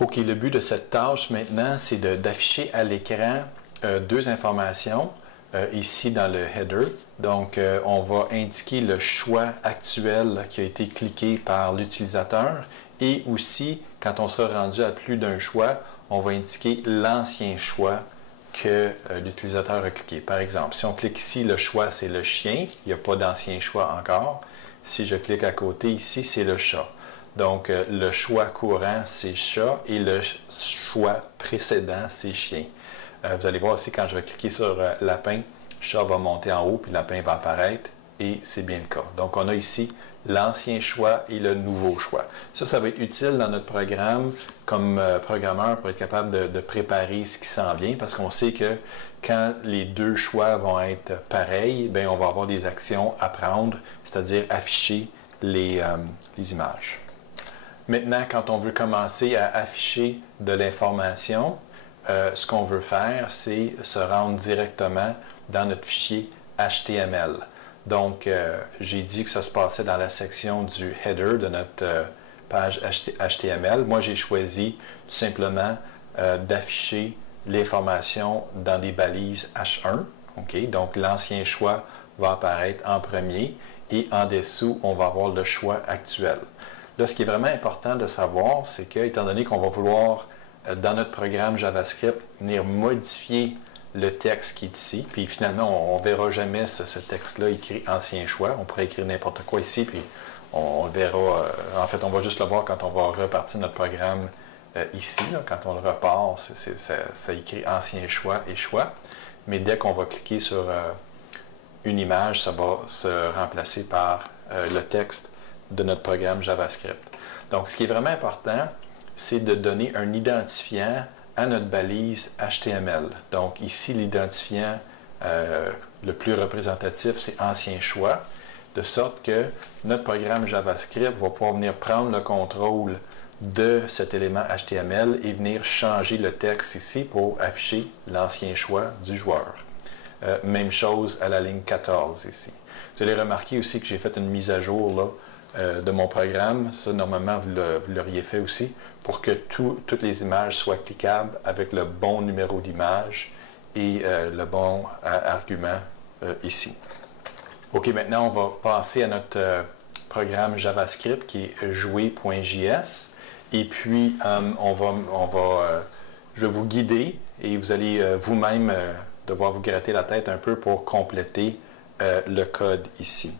OK, le but de cette tâche maintenant, c'est d'afficher à l'écran deux informations ici dans le header. Donc, on va indiquer le choix actuel qui a été cliqué par l'utilisateur et aussi, quand on sera rendu à plus d'un choix, on va indiquer l'ancien choix que l'utilisateur a cliqué. Par exemple, si on clique ici, le choix c'est le chien, il n'y a pas d'ancien choix encore. Si je clique à côté ici, c'est le chat. Donc, le choix courant, c'est chat et le choix précédent, c'est chien. Vous allez voir ici, quand je vais cliquer sur lapin, chat va monter en haut, puis lapin va apparaître, et c'est bien le cas. Donc, on a ici l'ancien choix et le nouveau choix. Ça va être utile dans notre programme comme programmeur pour être capable de préparer ce qui s'en vient, parce qu'on sait que quand les deux choix vont être pareils, bien, on va avoir des actions à prendre, c'est-à-dire afficher les images. Maintenant, quand on veut commencer à afficher de l'information, ce qu'on veut faire, c'est se rendre directement dans notre fichier HTML. Donc, j'ai dit que ça se passait dans la section du header de notre page HTML. Moi, j'ai choisi tout simplement d'afficher l'information dans des balises H1. Okay? Donc, l'ancien choix va apparaître en premier et en dessous, on va avoir le choix actuel. Là, ce qui est vraiment important de savoir, c'est que, étant donné qu'on va vouloir, dans notre programme JavaScript, venir modifier le texte qui est ici, puis finalement, on ne verra jamais ce texte-là écrit ancien choix. On pourrait écrire n'importe quoi ici, puis on le verra. En fait, on va juste le voir quand on va repartir notre programme ici. Là, quand on le repart, ça écrit ancien choix et choix. Mais dès qu'on va cliquer sur une image, ça va se remplacer par le texte de notre programme JavaScript. Donc, ce qui est vraiment important, c'est de donner un identifiant à notre balise HTML. Donc, ici, l'identifiant le plus représentatif, c'est ancien choix, de sorte que notre programme JavaScript va pouvoir venir prendre le contrôle de cet élément HTML et venir changer le texte ici pour afficher l'ancien choix du joueur. Même chose à la ligne 14 ici. Vous allez remarquer aussi que j'ai fait une mise à jour là, de mon programme. Ça, normalement, vous l'auriez fait aussi, pour que toutes les images soient cliquables avec le bon numéro d'image et le bon argument ici. OK, maintenant, on va passer à notre programme JavaScript qui est jouer.js. Et puis, je vais vous guider et vous allez vous-même devoir vous gratter la tête un peu pour compléter le code ici.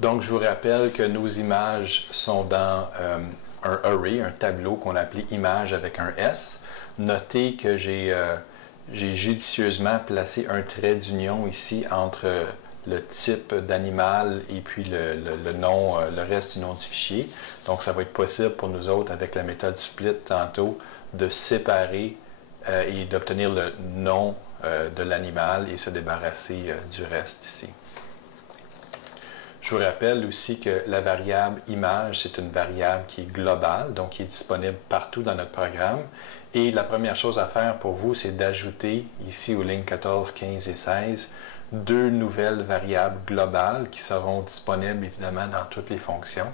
Donc, je vous rappelle que nos images sont dans un array, un tableau qu'on a appelé image avec un S. Notez que j'ai judicieusement placé un trait d'union ici entre le type d'animal et puis le nom, le reste du nom du fichier. Donc, ça va être possible pour nous autres, avec la méthode split tantôt, de séparer et d'obtenir le nom de l'animal et se débarrasser du reste ici. Je vous rappelle aussi que la variable image, c'est une variable qui est globale, donc qui est disponible partout dans notre programme. Et la première chose à faire pour vous, c'est d'ajouter ici aux lignes 14, 15 et 16, deux nouvelles variables globales qui seront disponibles évidemment dans toutes les fonctions.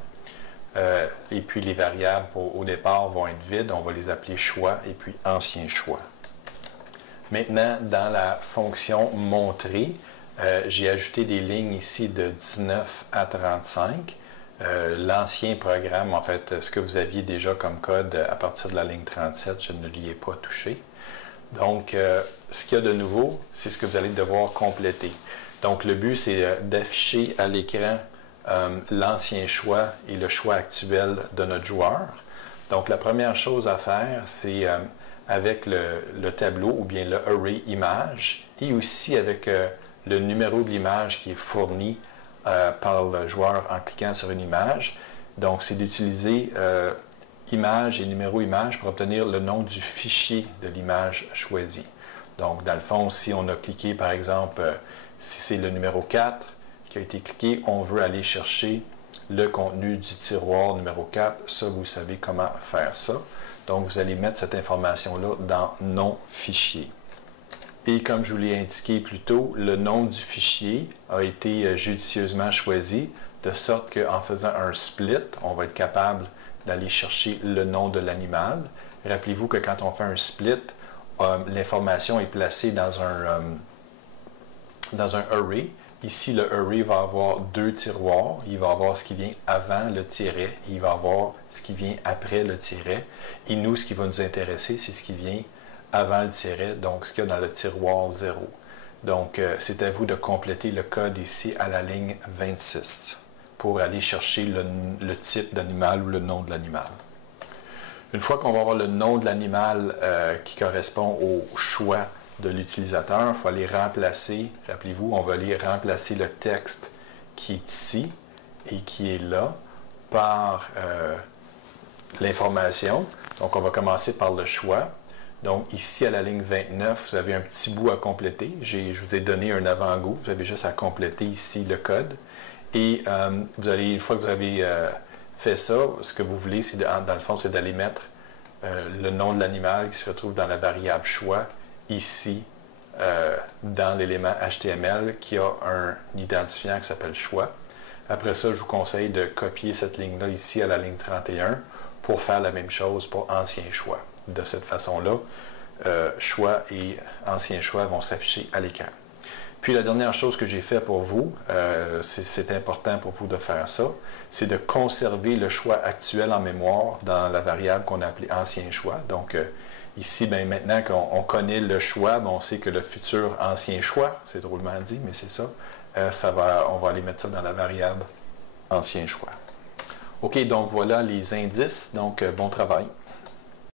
Et puis les variables au départ vont être vides, on va les appeler choix et puis ancien choix. Maintenant, dans la fonction montrer, j'ai ajouté des lignes ici de 19 à 35. L'ancien programme, en fait, ce que vous aviez déjà comme code à partir de la ligne 37, je ne l'y ai pas touché. Donc, ce qu'il y a de nouveau, c'est ce que vous allez devoir compléter. Donc, le but, c'est d'afficher à l'écran l'ancien choix et le choix actuel de notre joueur. Donc, la première chose à faire, c'est avec le tableau ou bien le array image et aussi avec le numéro de l'image qui est fourni par le joueur en cliquant sur une image. Donc, c'est d'utiliser image et numéro image pour obtenir le nom du fichier de l'image choisie. Donc, dans le fond, si on a cliqué, par exemple, si c'est le numéro 4 qui a été cliqué, on veut aller chercher le contenu du tiroir numéro 4. Ça, vous savez comment faire ça. Donc, vous allez mettre cette information-là dans « Nom fichier ». Et comme je vous l'ai indiqué plus tôt, le nom du fichier a été judicieusement choisi, de sorte qu'en faisant un split, on va être capable d'aller chercher le nom de l'animal. Rappelez-vous que quand on fait un split, l'information est placée dans un array. Ici, le array va avoir deux tiroirs. Il va avoir ce qui vient avant le tiret. Il va avoir ce qui vient après le tiret. Et nous, ce qui va nous intéresser, c'est ce qui vient avant le tiret, donc ce qu'il y a dans le tiroir 0. Donc, c'est à vous de compléter le code ici à la ligne 26 pour aller chercher le type d'animal ou le nom de l'animal. Une fois qu'on va avoir le nom de l'animal qui correspond au choix de l'utilisateur, il faut aller remplacer, rappelez-vous, on va aller remplacer le texte qui est ici et qui est là par l'information. Donc, on va commencer par le choix. Donc, ici, à la ligne 29, vous avez un petit bout à compléter. Je vous ai donné un avant-goût. Vous avez juste à compléter ici le code. Et une fois que vous avez fait ça, ce que vous voulez, c'est dans le fond, c'est d'aller mettre le nom de l'animal qui se retrouve dans la variable choix ici dans l'élément HTML qui a un identifiant qui s'appelle choix. Après ça, je vous conseille de copier cette ligne-là ici à la ligne 31 pour faire la même chose pour ancien choix. De cette façon-là, choix et ancien choix vont s'afficher à l'écran. Puis la dernière chose que j'ai fait pour vous, c'est important pour vous de faire ça, c'est de conserver le choix actuel en mémoire dans la variable qu'on a appelée ancien choix. Donc ici, ben, maintenant qu'on connaît le choix, ben, on sait que le futur ancien choix, c'est drôlement dit, mais c'est ça, on va aller mettre ça dans la variable ancien choix. OK, donc voilà les indices, donc bon travail.